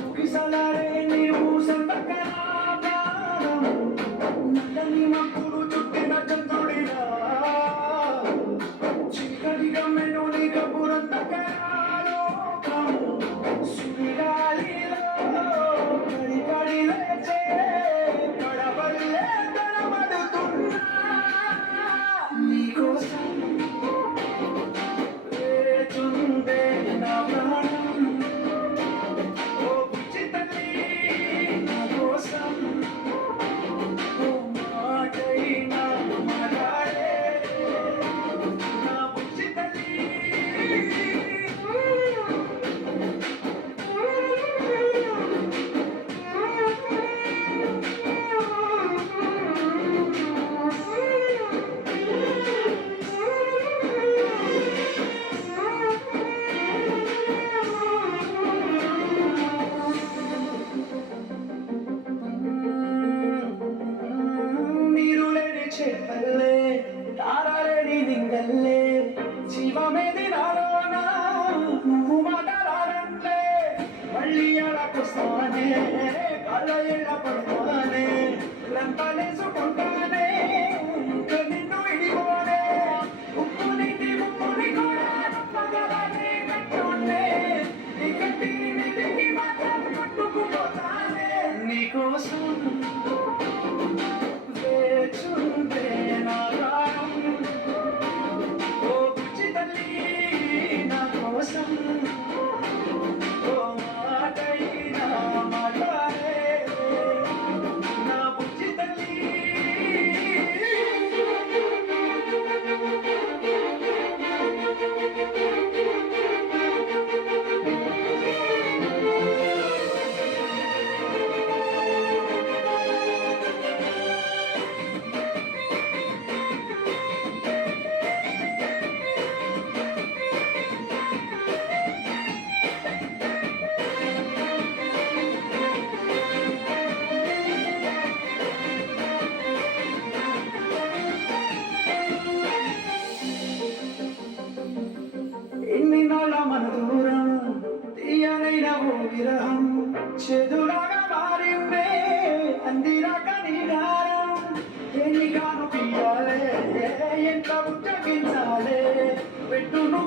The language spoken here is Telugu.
ఊగిసలాడే నీవు సంతకరా ప్రాణం నల్లని మబ్బులు చుట్టిన చంద్రుడిలా చీకటి గమ్మెలోని కబురంతకరా లోకం సుడిగాలిలో పడి పడి లేచే పడవల్లే తడబడుతున్నా నీకోసం వేచుందే నా ప్రాణం ఓ బుజ్జి తల్లి నా కోసం ఓ మాటైనా మాట్లాడే నా బుజ్జి తల్లి నీరు లేని చేపల్లే తారలేని దింగల్లే జీవమేది నాలోనా నువ్వు మాటలాడంలే మళ్ళీ అడకొస్తానే కళ్ళ ఎడ పడతానే లంపలేసుకుంటానే ఇంకా నిన్ను ఇడిపోనే ఉప్పు నీటి ఉప్పుని కూడా పగలనే కట్టునే నీ కట్టి నిధికి మాత్రం కట్టుకుపోతానే నీకోసం వేచుందే నా ప్రాణం ఓ బుజ్జి తల్లి నా కోసం ఓ మాటైనా మాట్లాడే నా బుజ్జి తల్లి ఎన్ని నాళ్ళ మన దూరం తీయనైన ఓ విరహం చెదులాగా మారిందే అందిరాక నీడారం ఎన్ని కాను పియ్యాలే ఎంత ఉచ్చగించాలే పెట్టును